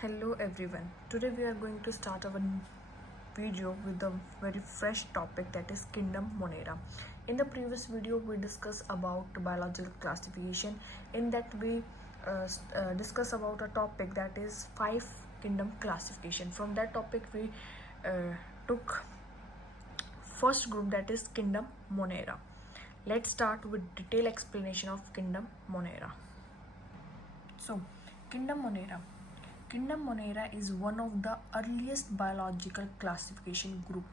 Hello everyone. Today we are going to start our video with a very fresh topic, that is Kingdom Monera. In the previous video we discussed about biological classification. In that we discuss about a topic, that is 5 kingdom classification. From that topic we took first group, that is Kingdom Monera. Let's start with detailed explanation of Kingdom Monera. So Kingdom Monera. Kingdom Monera is one of the earliest biological classification group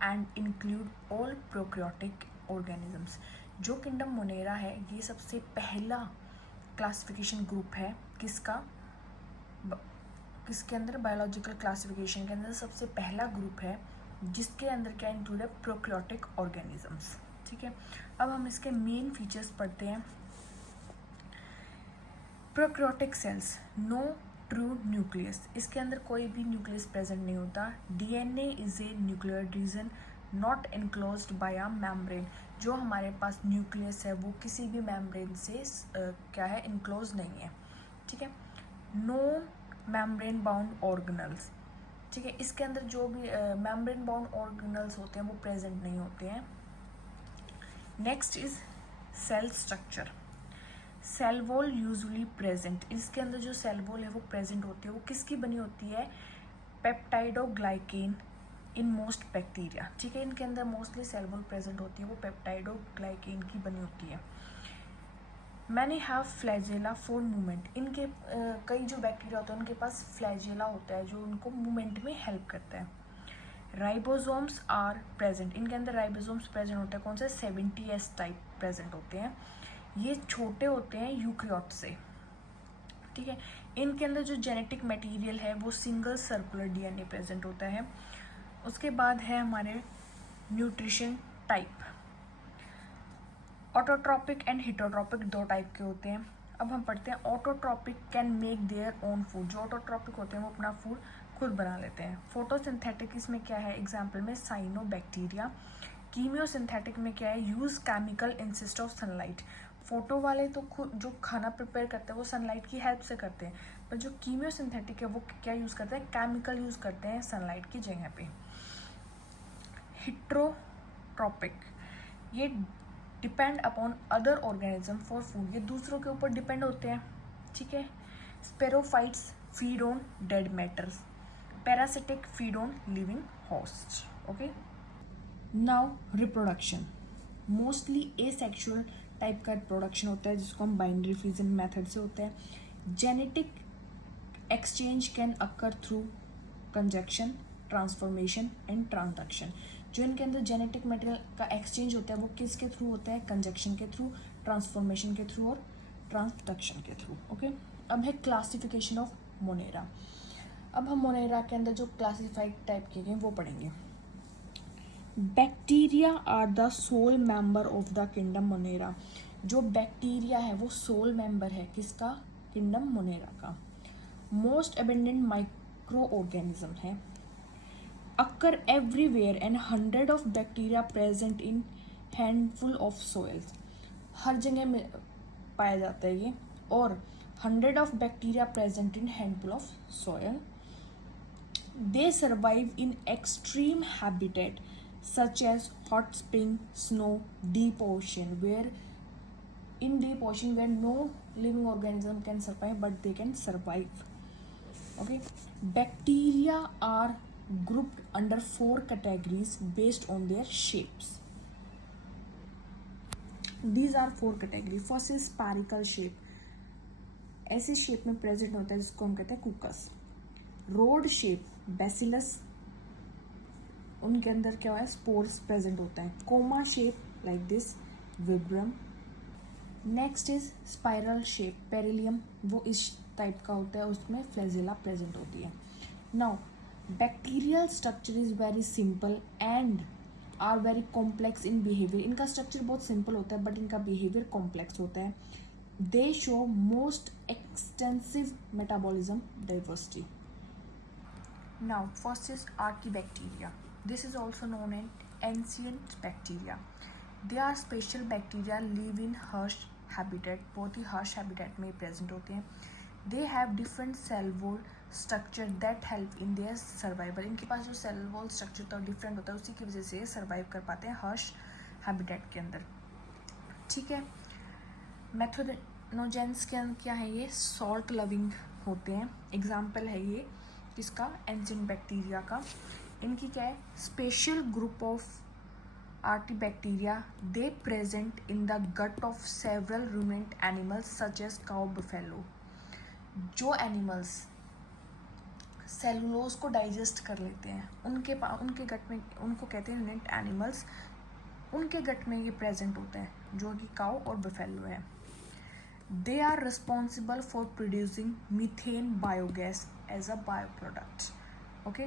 and include all prokaryotic organisms. जो Kingdom Monera है ये सबसे पहला classification group है किसके अंदर, biological classification के अंदर सबसे पहला ग्रुप है जिसके अंदर क्या इंक्लूड है, प्रोक्रियोटिक ऑर्गेनिजम्स. ठीक है, अब हम इसके मेन फीचर्स पढ़ते हैं. Prokaryotic cells, no true nucleus, इसके अंदर कोई भी न्यूक्लियस प्रेजेंट नहीं होता. DNA is a nuclear region not enclosed by a membrane. जो हमारे पास न्यूक्लियस है वो किसी भी मेम्ब्रेन से क्या है, इनक्लोज नहीं है. ठीक है, नो मेम्ब्रेन बाउंड ऑर्गेनल्स. ठीक है, इसके अंदर जो भी मेम्ब्रेन बाउंड ऑर्गेनल्स होते हैं वो प्रेजेंट नहीं होते हैं. Next is cell structure. Cell wall usually present, इसके अंदर जो सेल वॉल है वो प्रेजेंट होती है. वो किसकी बनी होती है, पेप्टाइडोग्लाइकेन इन मोस्ट बैक्टीरिया. ठीक है, इनके अंदर मोस्टली सेल वॉल प्रेजेंट होती है, वो पेप्टाइडोग्लाइकेन की बनी होती है. Many have flagella for movement. इनके कई जो बैक्टीरिया होते हैं उनके पास फ्लैजेला होता है जो उनको मूवमेंट में हेल्प करता है. राइबोसोम्स आर प्रेजेंट, इनके अंदर राइबोसोम्स प्रेजेंट होते हैं. कौन से, 70S टाइप प्रेजेंट होते हैं. ये छोटे होते हैं यूकैरियोट से. ठीक है, इनके अंदर जो जेनेटिक मटेरियल है वो सिंगल सर्कुलर डीएनए प्रेजेंट होता है. उसके बाद है हमारे nutrition type. Autotrophic and heterotrophic दो टाइप के होते हैं. अब हम पढ़ते हैं autotrophic can make their own food. जो ऑटोट्रॉपिक होते हैं वो अपना फूड खुद बना लेते हैं. फोटोसिंथेटिक, इसमें क्या है, एग्जाम्पल में साइनोबैक्टीरिया. कीमियोसिंथेटिक में क्या है, use chemical insist of sunlight. Photo वाले तो खुद जो खाना प्रिपेयर करते हैं वो सनलाइट की हेल्प से करते हैं, पर जो कीमियोसिंथेटिक है वो क्या यूज़ करते हैं, केमिकल यूज़ करते हैं सनलाइट की जगह पे. हिट्रोट्रॉपिक, ये depend upon other organism for food, ये दूसरों के ऊपर डिपेंड होते हैं. ठीक है, saprophytes feed on dead matters. Parasitic feed on living host. Okay, now reproduction. Mostly asexual type का प्रोडक्शन होता है जिसको हम बाइनरी फ्यूजन मेथड से होता है. Genetic exchange can occur through conjunction, transformation and transduction. जो इनके अंदर जेनेटिक मटेरियल का एक्सचेंज होता है वो किसके थ्रू होता है, कंजक्शन के थ्रू, ट्रांसफॉर्मेशन के थ्रू और ट्रांसडक्शन के थ्रू. ओके, अब है क्लासिफिकेशन ऑफ मोनेरा. अब हम मोनेरा के अंदर जो क्लासिफाइड टाइप किए गए वो पढ़ेंगे. Bacteria are the sole member of the kingdom monera. जो बैक्टीरिया है वो सोल मेंबर है किसका, किंगडम मोनेरा का. मोस्ट एबेंडेंट माइक्रो ऑर्गेनिज्म है. Occur everywhere and 100 of bacteria present in handful of soils. हर जगह में पाया जाता है ये, और 100 of bacteria present in handful of soil. They survive in extreme habitat such as hot spring, snow, deep ocean, where in deep ocean where no living organism can survive, but they can survive. Okay, bacteria are grouped under 4 categories based on their shapes. These are 4 categories. First is spherical shape. ऐसे shape में present होता है जिसको हम कहते हैं कुकस. Rod shape, bacillus, उनके अंदर क्या है, स्पोर्स प्रेजेंट होता है. Comma shape like this, vibrio. Next is spiral shape, spirillum, वो इस टाइप का होता है, उसमें फ्लैजेला प्रेजेंट होती है. Now bacterial structure is very simple and are very complex in behaviour. इनका स्ट्रक्चर बहुत सिंपल होता है बट इनका बिहेवियर कॉम्प्लेक्स होता है. They show most extensive metabolism diversity. Now first is archaebacteria. This is also known as ancient bacteria. They are special bacteria live in harsh habitat. बहुत ही harsh habitat में present होते हैं. They have different cell wall structure that help in their survival. इनके पास जो cell wall structure तो different होता है, उसी की वजह से ये सर्वाइव कर पाते हैं हर्श हैबिटेट के अंदर। ठीक है, मैथोजेंस के अंदर क्या है, ये सॉल्ट लविंग होते हैं। एग्जाम्पल है ये किसका, एंजिन बैक्टीरिया का। इनकी क्या है, special group of Artibacteria, they present in the gut of several ruminant animals such as cow, buffalo। जो एनिमल्स सेलुलोज को डाइजेस्ट कर लेते हैं उनके गट में, उनको कहते हैं रुमिनेंट एनिमल्स, उनके गट में ये प्रेजेंट होते हैं, जो कि काउ और बफेलो है। They are responsible for producing methane biogas as a bio product. Okay,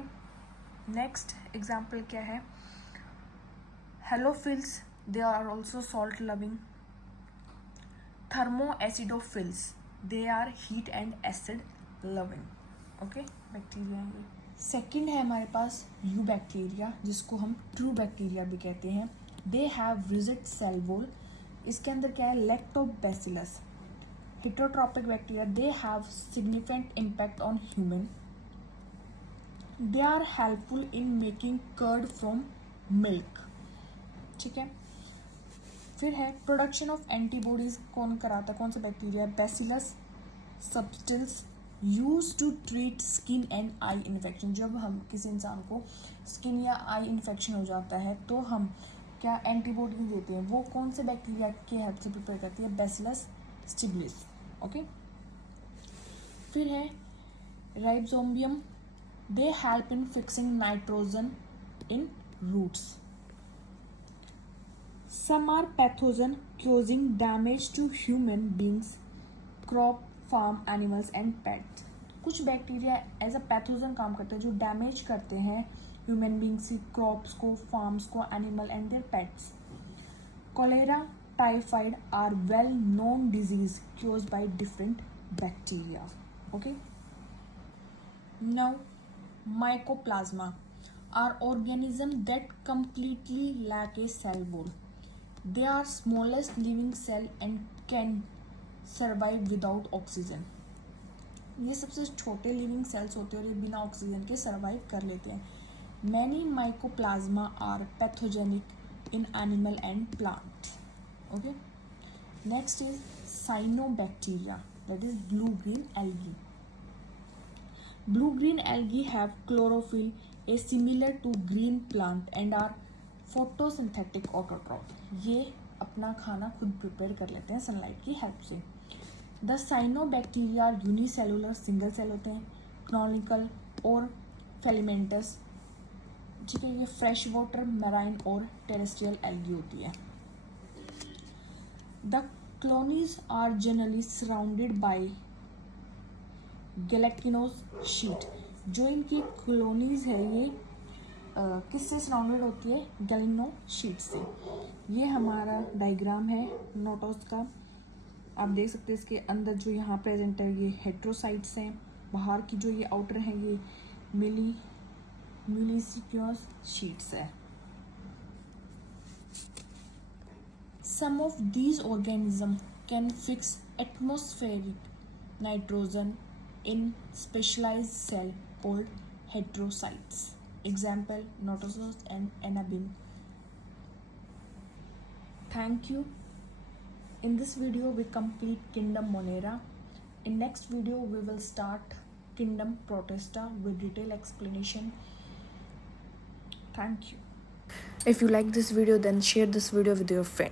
next example क्या है, halophiles, they are also salt loving। thermoacidophils, they are heat and acid loving। Okay, bacteria है ये। Second है हमारे पास you bacteria, जिसको हम true bacteria भी कहते हैं। They have rigid cell wall. इसके अंदर क्या है, lactobacillus. Heterotrophic bacteria, they have significant impact on human. They are helpful in making curd from milk. ठीक है, फिर है प्रोडक्शन ऑफ एंटीबॉडीज, कौन कराता है, कौन सा bacteria, bacillus subtilis, used to treat skin and eye infection. जब हम किसी इंसान को स्किन या आई इन्फेक्शन हो जाता है तो हम क्या एंटीबॉडीज देते हैं, वो कौन से बैक्टीरिया के हेल्प से प्रिपेयर करती है, बैसिलस स्टिबलिस। ओके, फिर है rhizobium, they help in fixing nitrogen in roots. Some are pathogen causing damage to human beings, crop, farm animals and pets। कुछ बैक्टीरिया एज अ पैथोजन काम करते हैं जो डैमेज करते हैं ह्यूमन बींग्स, क्रॉप्स को, फार्म्स को, animal and their pets. Cholera, typhoid are well known disease caused by different bacteria। Okay, now mycoplasma are organisms that completely lack a cell wall। They are smallest living cell and can survive without oxygen। ये सबसे छोटे living cells होते हैं और ये बिना oxygen के survive कर लेते हैं। Many mycoplasma are pathogenic in animal and plant. Okay, next is cyanobacteria, that is blue green algae. Blue green algae have chlorophyll a similar to green plant and are photosynthetic autotroph. ये अपना खाना खुद prepare कर लेते हैं sunlight की help से। The cyanobacteria unicellular, single cell होते हैं, क्नॉनिकल और फेलिमेंटस। ठीक है, ये फ्रेश वाटर, मैराइन और टेरेस्ट्रियल एल्गी होती है। The colonies are generally surrounded by gelatinous sheath. जो इनकी कॉलोनीज है ये किससे सराउंडेड होती है, गैलिनो शीट से। ये हमारा डायग्राम है नोटोस का, आप देख सकते हैं इसके अंदर जो यहाँ प्रेजेंट है ये हेट्रोसाइट्स हैं, बाहर की जो ये आउटर है ये मिलिसिक्योस शीट्स है। Some of these organism can fix atmospheric nitrogen in specialised cell called heterocysts. Example, Notosaurus and Anabin। Thank you. In this video we complete kingdom Monera. In next video we will start kingdom Protista with detailed explanation. Thank you. If you like this video then share this video with your friends.